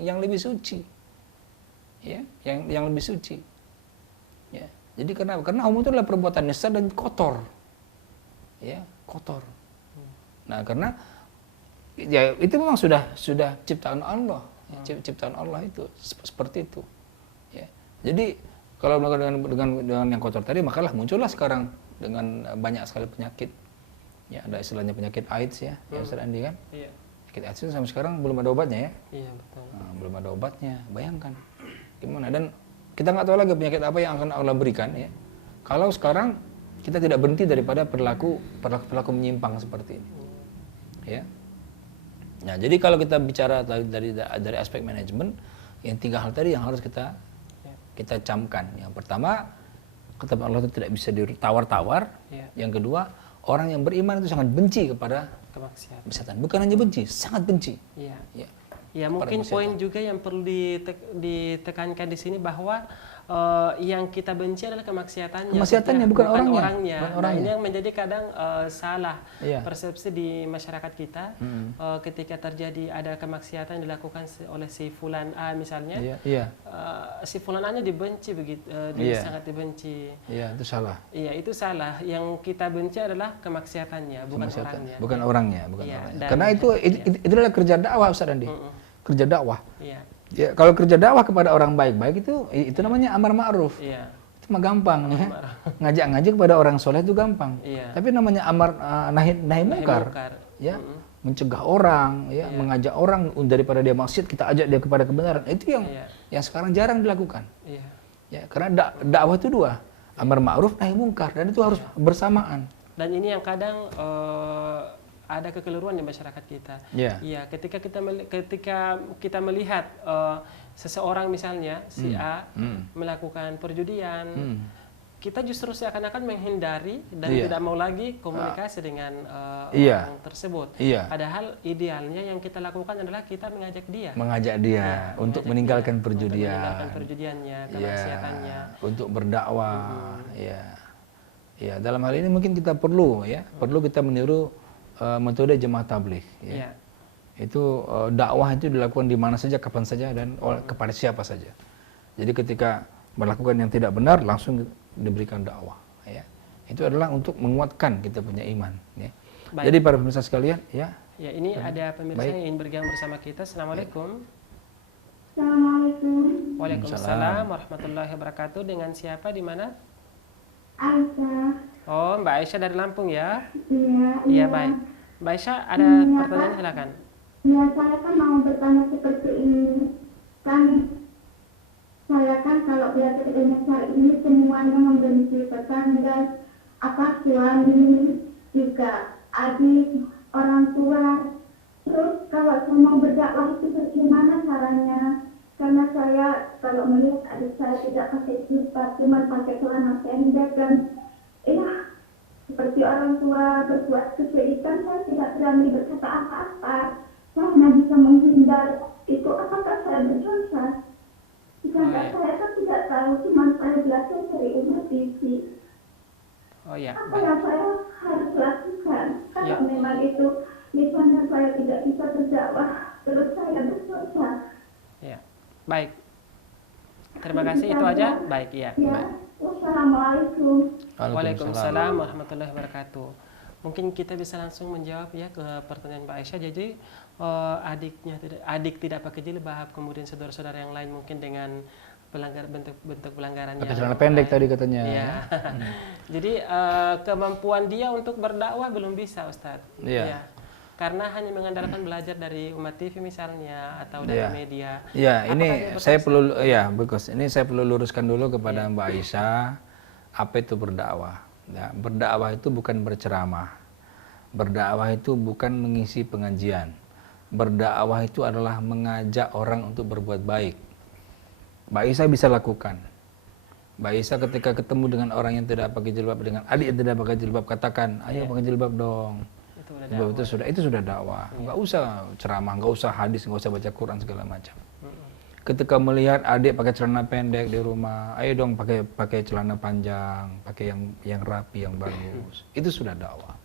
yang lebih suci. Ya, yang lebih suci. Ya. Jadi kenapa? Karena homo itu adalah perbuatan nisa dan kotor. Ya, kotor. Nah, karena ya itu memang sudah ciptaan Allah. Ya, ciptaan Allah itu seperti itu. Ya. Jadi kalau melakukan dengan yang kotor tadi, makalah muncullah sekarang dengan banyak sekali penyakit. Ya, ada istilahnya penyakit AIDS ya, ya Ustaz Andi kan? Iya. Penyakit AIDS itu sampai sekarang belum ada obatnya ya. Iya, betul. Nah, belum ada obatnya, bayangkan. Gimana? Dan kita nggak tahu lagi penyakit apa yang akan Allah berikan ya. Kalau sekarang kita tidak berhenti daripada perilaku menyimpang seperti ini. Ya. Nah, jadi kalau kita bicara dari aspek manajemen, yang 3 hal tadi yang harus kita camkan. Yang pertama, ketetapan Allah itu tidak bisa ditawar-tawar. Ya. Yang kedua, orang yang beriman itu sangat benci kepada kemaksiatan. Bukan hanya benci, sangat benci. Iya. Ya. Ya, mungkin poin juga yang perlu ditekankan di sini bahwa yang kita benci adalah kemaksiatannya. Kemaksiatannya bukan orangnya. Nah, ini yang menjadi kadang salah Iya. persepsi di masyarakat kita ketika terjadi ada kemaksiatan yang dilakukan oleh si fulan A misalnya. Iya. Iya. Si fulan A nya dibenci begitu, Iya. sangat dibenci. Iya, itu salah. Iya, itu salah. Yang kita benci adalah kemaksiatannya, bukan orangnya. Bukan orangnya, bukan Iya, orangnya. dan- Karena itu adalah kerja dakwah Ustaz Andi. Kerja dakwah. Iya. Ya, kalau kerja dakwah kepada orang baik-baik itu namanya amar ma'ruf. Iya. Itu mah gampang ya. Ngajak-ngajak kepada orang soleh itu gampang. Iya. Tapi namanya amar nahi mungkar. Ya. Mencegah orang, ya, mengajak orang daripada dia maksiat, kita ajak dia kepada kebenaran. Itu yang sekarang jarang dilakukan. Iya. Ya, karena dakwah itu 2, amar ma'ruf nahi mungkar, dan itu harus bersamaan. Dan ini yang kadang ada kekeliruan di masyarakat kita. Iya. Iya, ketika kita melihat seseorang misalnya si A melakukan perjudian, kita justru seakan-akan menghindari dan tidak mau lagi komunikasi dengan orang tersebut. Iya. Padahal idealnya yang kita lakukan adalah kita mengajak dia. Mengajak dia untuk meninggalkan perjudian. Untuk meninggalkan perjudiannya, kemaksiatannya. Untuk berdakwah. Ya. Ya, dalam hal ini mungkin kita perlu kita meniru metode jemaah tabligh. Ya. Iya. Itu dakwah itu dilakukan di mana saja, kapan saja, dan kepada siapa saja. Jadi ketika melakukan yang tidak benar langsung diberikan dakwah. Ya. Itu adalah untuk menguatkan kita punya iman. Ya. Jadi para pemirsa sekalian, ya. Ya, ini ada pemirsa yang ingin bergabung bersama kita. Assalamualaikum. Assalamualaikum. Waalaikumsalam warahmatullahi wabarakatuh. Dengan siapa, di mana? Aisyah. Oh, Mbak Aisyah dari Lampung ya? Iya. Iya, baik. Mbak Aisyah, ada pertanyaan, silakan. Ya, saya kan mau bertanya seperti ini. kan saya kan kalau belajar Indonesia ini semuanya membenci tetangga, suami, juga adik, orang tua. Terus kalau saya mau berdakwah itu bagaimana caranya? Karena saya kalau melihat adik saya tidak pakai jilbab, cuma pakai celana pendek dan seperti orang tua berbuat kebaikan, saya tidak berani berkata apa-apa. Saya hanya bisa menghindar. Itu apakah saya berdosa? Sedangkan saya kan tidak tahu, cuma saya belajar dari Umar TV. Oh ya, Apa baik. yang saya harus lakukan? Kalau Ya. memang itu, misalnya saya tidak bisa berdakwah, terus saya berdosa. Ya, baik. Terima kasih, itu aja. Baik, ya. Ya, Baik. wassalamualaikum. Waalaikumsalam warahmatullahi wabarakatuh. Mungkin kita bisa langsung menjawab ya ke pertanyaan Mbak Aisyah. Jadi adik tidak pakai jilbab, kemudian saudara-saudara yang lain mungkin dengan bentuk pelanggaran Pakai yang celana pendek lain. tadi katanya. Iya. Jadi kemampuan dia untuk berdakwah belum bisa, Ustadz. Iya. Ya. Karena hanya mengandalkan belajar dari Umat TV misalnya atau dari Iya. media. Ya, Apakah ini dia saya berdosa? perlu bagus. Ini saya perlu luruskan dulu kepada Mbak Aisyah apa itu berdakwah. Ya, berdakwah itu bukan berceramah. Berdakwah itu bukan mengisi pengajian. Berdakwah itu adalah mengajak orang untuk berbuat baik. Mbak Aisyah bisa lakukan. Mbak Aisyah ketika ketemu dengan orang yang tidak pakai jilbab, dengan adik yang tidak pakai jilbab, katakan, ayo pakai jilbab dong. Itu udah Sebab dakwah. itu sudah dakwah. Nggak usah ceramah, nggak usah hadis, nggak usah baca Quran segala macam. Ketika melihat adik pakai celana pendek di rumah, ayo dong pakai celana panjang, pakai yang rapi, yang bagus. Itu sudah dakwah.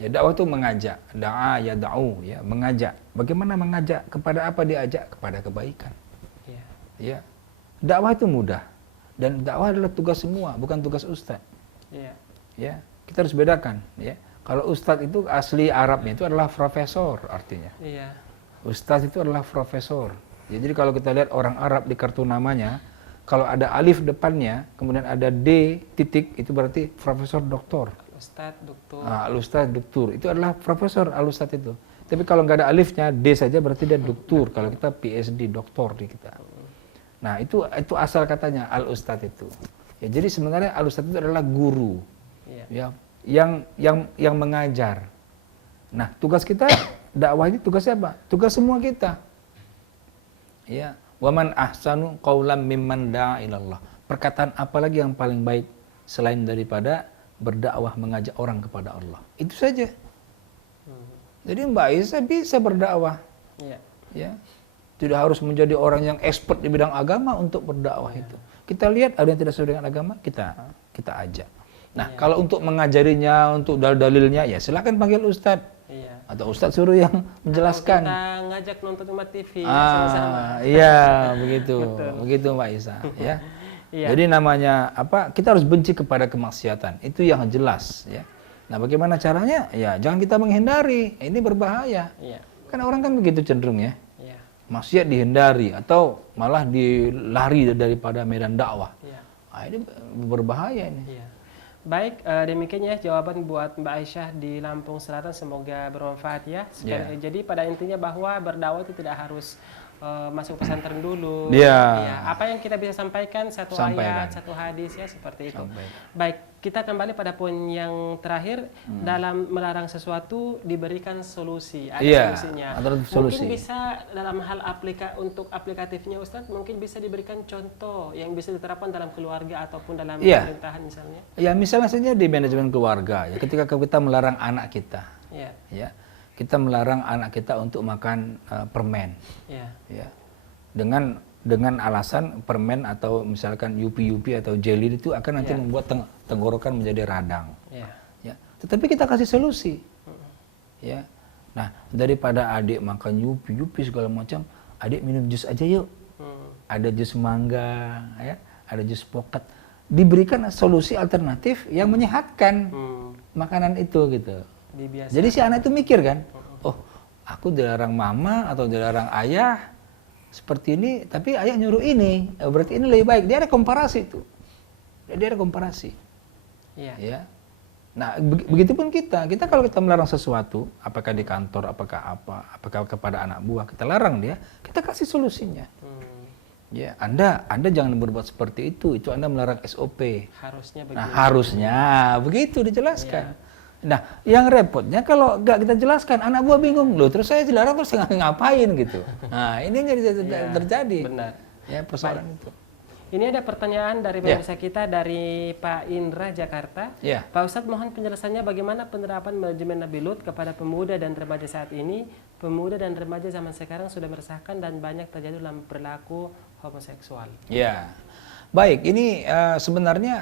Ya, dakwah itu mengajak, da'a ya da'u, ya, mengajak. Bagaimana mengajak? Kepada apa diajak? Kepada kebaikan. Iya. Ya. Dakwah itu mudah. Dan dakwah adalah tugas semua, bukan tugas ustadz. Iya. Ya, kita harus bedakan, ya. Kalau ustadz itu asli Arabnya itu adalah profesor artinya. Iya. Ustadz itu adalah profesor. Ya, jadi kalau kita lihat orang Arab di kartu namanya, kalau ada alif depannya, kemudian ada D titik, itu berarti profesor doktor. Ustadz, dokter. Al-Ustadz doktor, itu adalah profesor al-Ustadz itu. Tapi kalau nggak ada alifnya, D saja berarti dia doktor. Kalau kita PhD, doktor di kita. Nah, itu asal katanya al-Ustadz itu. Ya, jadi sebenarnya al-Ustadz itu adalah guru. Iya. Ya, yang mengajar. Nah, tugas kita dakwah ini tugasnya apa? Tugas semua kita. Ya, waman ahsanu qaulam mimman da'a ilallah. Perkataan apa lagi yang paling baik selain daripada berdakwah mengajak orang kepada Allah. Itu saja. Jadi Mbak Aisyah bisa berdakwah. Iya. Ya. Tidak harus menjadi orang yang expert di bidang agama untuk berdakwah itu. Kita lihat ada yang tidak sesuai dengan agama, kita ajak. Nah, kalau untuk mengajarinya, untuk dalilnya, ya silakan panggil ustadz. Iya. Atau ustadz suruh yang menjelaskan. Atau kita ngajak nonton Umat TV sama-sama. Iya, begitu. Begitu Mbak Aisyah, ya. Iya. Jadi namanya apa? Kita harus benci kepada kemaksiatan. Itu yang jelas, ya. Nah, bagaimana caranya? Ya, jangan kita menghindari. Ini berbahaya. Iya. Kan orang kan begitu cenderung ya. Iya. Maksiat dihindari atau malah dilari daripada medan dakwah. Iya. Nah, ini berbahaya ini. Iya. Baik, demikian ya jawaban buat Mbak Aisyah di Lampung Selatan, semoga bermanfaat ya. Jadi pada intinya bahwa berdakwah itu tidak harus masuk pesantren dulu. Iya. Ya, apa yang kita bisa sampaikan satu ayat, satu hadis ya seperti itu. Baik, kita kembali pada poin yang terakhir. Dalam melarang sesuatu diberikan solusi, ada solusinya. Ada solusi. Mungkin bisa dalam hal untuk aplikatifnya Ustadz, mungkin bisa diberikan contoh yang bisa diterapkan dalam keluarga ataupun dalam pemerintahan misalnya. Ya, misalnya saja di manajemen keluarga ya, ketika kita melarang anak kita. Iya. Ya. Kita melarang anak kita untuk makan permen. Iya. Ya. Dengan alasan permen atau misalkan yupi-yupi atau jelly itu akan nanti membuat tenggorokan menjadi radang. Iya. Ya. Tetapi kita kasih solusi. Ya. Nah, daripada adik makan yupi-yupi segala macam, adik minum jus aja yuk. Ada jus mangga, ya, ada jus poket. Diberikan solusi alternatif yang menyehatkan makanan itu gitu. Jadi si anak itu mikir kan, oh aku dilarang mama atau dilarang ayah seperti ini, tapi ayah nyuruh ini, berarti ini lebih baik. Dia ada komparasi tuh, dia ada komparasi. Iya. Ya. Nah, begitupun kita kalau kita melarang sesuatu, apakah di kantor, apakah kepada anak buah, kita larang dia, kita kasih solusinya. Ya, Anda jangan berbuat seperti itu Anda melarang SOP. Harusnya Nah, begitu. harusnya begitu dijelaskan. Nah, yang repotnya kalau nggak kita jelaskan, anak buah bingung loh. Terus saya dilarang terus saya ngapain gitu. Nah, ini yang terjadi. Benar. Ya, persoalan itu. Ini ada pertanyaan dari pemirsa kita dari Pak Indra Jakarta. Ya. Pak Ustadz, mohon penjelasannya bagaimana penerapan manajemen Nabi Lut kepada pemuda dan remaja saat ini. Pemuda dan remaja zaman sekarang sudah meresahkan dan banyak terjadi dalam perilaku homoseksual. Ya, baik. Ini sebenarnya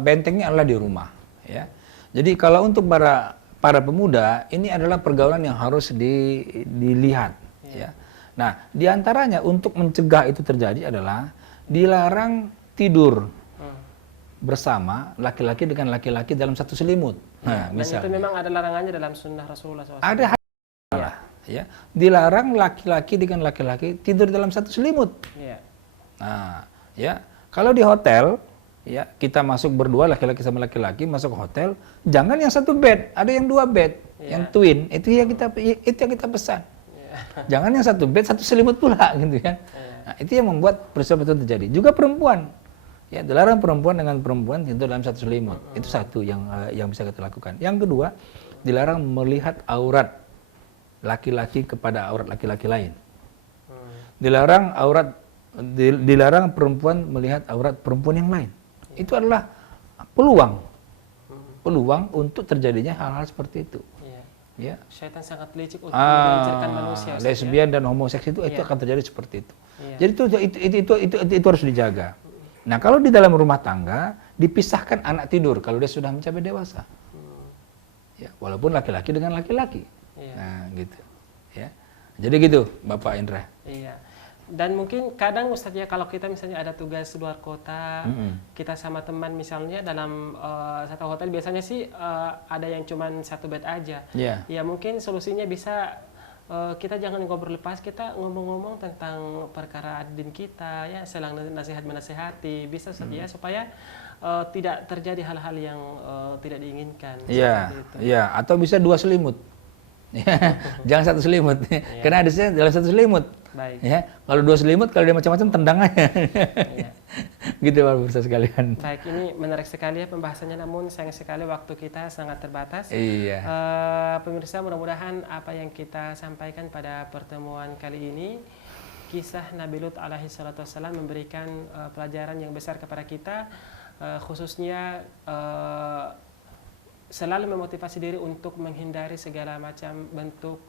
bentengnya adalah di rumah. Ya, jadi kalau untuk para pemuda ini adalah pergaulan yang harus dilihat. Ya. Nah, diantaranya untuk mencegah itu terjadi adalah dilarang tidur bersama laki-laki dengan laki-laki dalam satu selimut. Nah, Dan itu memang ada larangannya dalam sunnah Rasulullah SAW. Ada ya, dilarang laki-laki dengan laki-laki tidur dalam satu selimut. Iya. Nah, ya, kalau di hotel, ya kita masuk berdua laki-laki sama laki-laki masuk hotel, jangan yang satu bed, ada yang dua bed, yang twin, itu yang kita pesan. Jangan yang satu bed satu selimut pula, gitu kan. Nah, itu yang membuat peristiwa itu terjadi. Juga perempuan, ya dilarang perempuan dengan perempuan tidur dalam satu selimut. Itu satu yang bisa kita lakukan. Yang kedua, dilarang melihat aurat laki-laki kepada aurat laki-laki lain. Dilarang perempuan melihat aurat perempuan yang lain. Itu adalah peluang untuk terjadinya hal-hal seperti itu. Ya. Syaitan sangat licik untuk menggelincirkan manusia. Lesbian dan homoseks itu akan terjadi seperti itu. Jadi itu harus dijaga. Nah, kalau di dalam rumah tangga dipisahkan anak tidur kalau dia sudah mencapai dewasa. Ya, walaupun laki-laki dengan laki-laki. Nah, gitu. Ya. Jadi gitu, Bapak Indra. Iya. Dan mungkin kadang Ustadz ya, kalau kita misalnya ada tugas luar kota, kita sama teman misalnya dalam satu hotel, biasanya sih ada yang cuman satu bed aja. Ya mungkin solusinya bisa kita jangan ngobrol lepas, kita ngomong-ngomong tentang perkara adin kita ya, selang nasihat menasehati, bisa saja supaya tidak terjadi hal-hal yang tidak diinginkan. Iya, atau bisa dua selimut. Jangan satu selimut, karena hadisnya dalam satu selimut. Baik. Ya, kalau dua selimut, kalau dia macam-macam tendang aja. Gitu Pak pemirsa sekalian. Baik, ini menarik sekali ya pembahasannya, namun sayang sekali waktu kita sangat terbatas. Iya. Pemirsa, mudah-mudahan apa yang kita sampaikan pada pertemuan kali ini, kisah Nabi Lut alaihi salatu wassalam, memberikan pelajaran yang besar kepada kita, khususnya selalu memotivasi diri untuk menghindari segala macam bentuk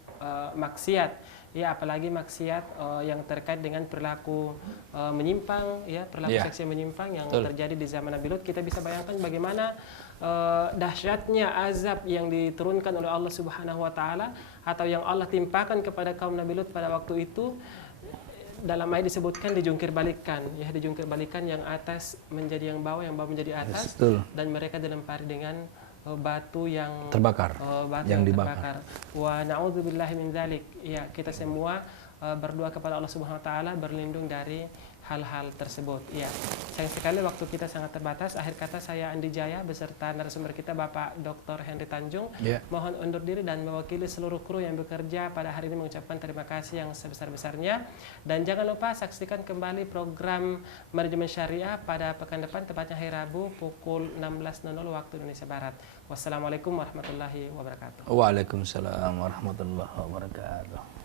maksiat. Ya, apalagi maksiat yang terkait dengan perilaku menyimpang, ya, perilaku seks yang menyimpang yang terjadi di zaman Nabi Lut. Kita bisa bayangkan bagaimana dahsyatnya azab yang diturunkan oleh Allah Subhanahu wa taala atau yang Allah timpakan kepada kaum Nabi Lut pada waktu itu. Dalam ayat disebutkan dijungkir balikan, ya, dijungkir balikan, yang atas menjadi yang bawah menjadi atas, dan mereka dilempari dengan batu yang terbakar, yang dibakar. Wa na'udzubillahi min dzalik. Ya, kita semua berdoa kepada Allah Subhanahu wa taala berlindung dari hal-hal tersebut. Ya, sayang sekali waktu kita sangat terbatas. Akhir kata, saya Andi Jaya beserta narasumber kita Bapak Dr. Henry Tanjung mohon undur diri dan mewakili seluruh kru yang bekerja pada hari ini mengucapkan terima kasih yang sebesar-besarnya. Dan jangan lupa saksikan kembali program Manajemen Syariah pada pekan depan, tepatnya hari Rabu pukul 16.00 waktu Indonesia Barat. Wassalamualaikum warahmatullahi wabarakatuh. Waalaikumsalam warahmatullahi wabarakatuh.